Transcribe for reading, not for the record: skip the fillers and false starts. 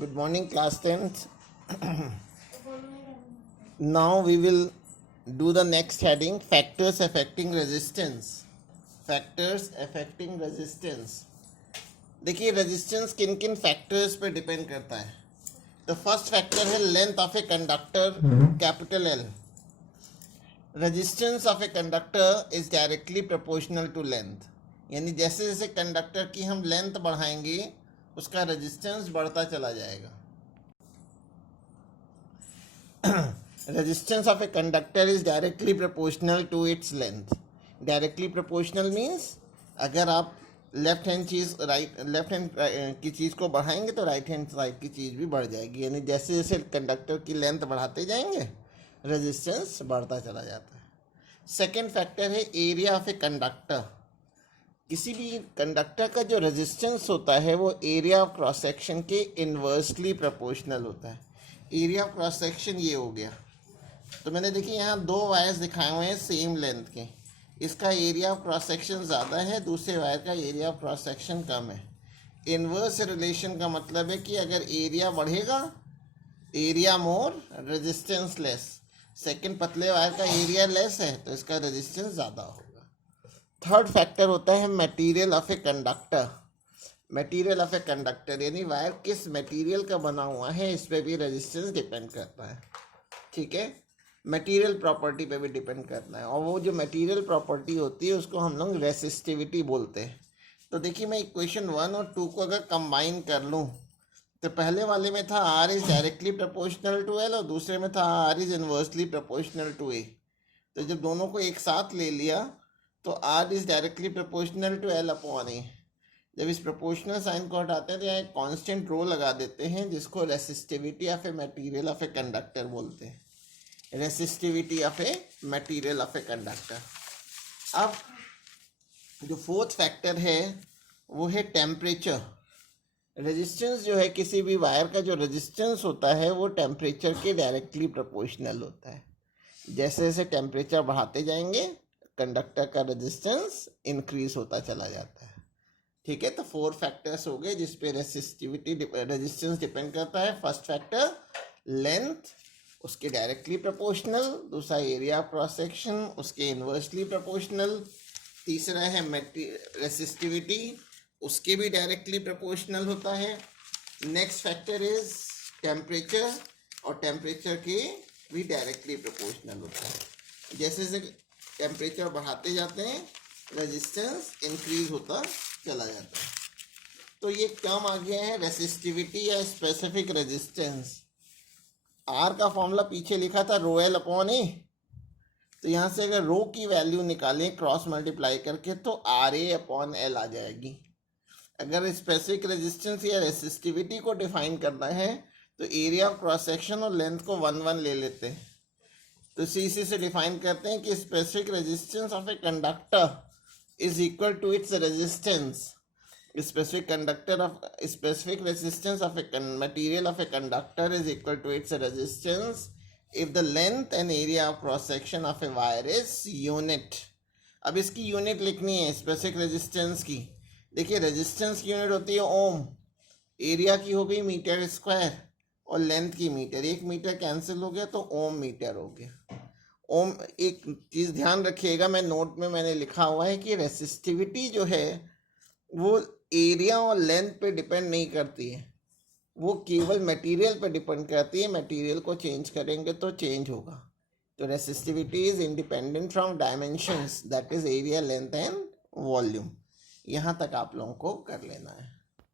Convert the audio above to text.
Good morning, class 10th. Now we will do the next heading, factors affecting resistance. Factors affecting resistance. देखिए resistance किन किन factors पे depend करता है. तो फर्स्ट फैक्टर है length of a conductor, capital L. Resistance of a conductor is directly proportional to length. यानी जैसे जैसे कंडक्टर की हम लेंथ बढ़ाएंगे उसका रेजिस्टेंस बढ़ता चला जाएगा. Resistance of a conductor is directly proportional to its length. Directly proportional means अगर आप लेफ्ट हैंड की चीज़ को बढ़ाएंगे तो राइट हैंड साइड की चीज़ भी बढ़ जाएगी. यानी जैसे जैसे कंडक्टर की लेंथ बढ़ाते जाएंगे रेजिस्टेंस बढ़ता चला जाता है. सेकेंड फैक्टर है एरिया ऑफ ए कंडक्टर. किसी भी कंडक्टर का जो रेजिस्टेंस होता है वो एरिया ऑफ क्रॉस सेक्शन के इन्वर्सली प्रोपोर्शनल होता है. एरिया ऑफ क्रॉस सेक्शन ये हो गया. तो मैंने देखिए यहाँ दो वायर्स दिखाए हुए हैं सेम लेंथ के. इसका एरिया ऑफ क्रॉस सेक्शन ज़्यादा है, दूसरे वायर का एरिया ऑफ क्रॉस सेक्शन कम है. इन्वर्स रिलेशन का मतलब है कि अगर एरिया बढ़ेगा, area more resistance less. Second पतले वायर का एरिया लेस है तो इसका रेजिस्टेंस ज़्यादा होगा. थर्ड फैक्टर होता है material of a conductor. Material of a conductor यानी वायर किस मटेरियल का बना हुआ है इस पर भी रेजिस्टेंस डिपेंड करता है. ठीक है, मटेरियल प्रॉपर्टी पे भी डिपेंड करना है. और वो जो मटेरियल प्रॉपर्टी होती है उसको हम लोग रेसिस्टिविटी बोलते हैं. तो देखिए मैं इक्वेशन 1 और 2 को अगर कंबाइन कर लूँ तो पहले वाले में था R is directly proportional to L और दूसरे में था R is inversely proportional to A. तो जब दोनों को एक साथ ले लिया तो R is directly proportional to L upon A. जब इस प्रोपोर्शनल साइन को हटाते हैं तो यहाँ एक कॉन्स्टेंट रो लगा देते हैं जिसको resistivity of a material of a conductor बोलते हैं. Resistivity of a material of a conductor. अब जो फोर्थ फैक्टर है वो है टेम्परेचर. रेजिस्टेंस जो है किसी भी वायर का जो रेजिस्टेंस होता है वो टेम्परेचर के डायरेक्टली प्रोपोर्शनल होता है. जैसे जैसे टेम्परेचर बढ़ाते जाएंगे कंडक्टर का रेजिस्टेंस इंक्रीज होता चला जाता है. ठीक है, तो 4 फैक्टर्स हो गए जिस पे रेजिस्टेंस डिपेंड करता है. फर्स्ट फैक्टर लेंथ, उसके डायरेक्टली प्रोपोर्शनल. दूसरा एरिया ऑफ क्रॉस सेक्शन, उसके इन्वर्सली प्रोपोर्शनल. तीसरा है रेसिस्टिविटी, उसके भी डायरेक्टली प्रोपोर्शनल होता है. नेक्स्ट फैक्टर इज टेम्परेचर और टेम्परेचर के भी डायरेक्टली प्रोपोर्शनल होता है. जैसे जैसे टेम्परेचर बढ़ाते जाते हैं रेजिस्टेंस इंक्रीज होता चला जाता है. तो ये टर्म आ गया है रेसिस्टिविटी या स्पेसिफिक रेजिस्टेंस. आर का फॉर्मूला पीछे लिखा था रो एल अपॉन ए. तो यहाँ से अगर रो की वैल्यू निकालें क्रॉस मल्टीप्लाई करके तो आर ए अपॉन एल आ जाएगी. अगर स्पेसिफिक रेजिस्टेंस या रेसिस्टिविटी को डिफाइन करना है तो एरिया ऑफ क्रॉस सेक्शन और लेंथ को 1 ले लेते हैं. तो इसी से डिफाइन करते हैं कि specific resistance of a conductor is equal to its resistance. Specific resistance of a material of a conductor is equal to its resistance if the length and area of cross section of a wire is unit. अब इसकी unit लिखनी है specific resistance की. देखिए resistance की unit होती है ओम, area की हो गई मीटर स्क्वायर और लेंथ की मीटर. 1 मीटर कैंसिल हो गया तो ओम मीटर हो गया. ओम. एक चीज़ ध्यान रखिएगा, मैं नोट में मैंने लिखा हुआ है कि रेसिस्टिविटी जो है वो एरिया और लेंथ पे डिपेंड नहीं करती है, वो केवल मटेरियल पे डिपेंड करती है. मटेरियल को चेंज करेंगे तो चेंज होगा. तो resistivity is independent from dimensions, that is area, length and volume. यहाँ तक आप लोगों को कर लेना है.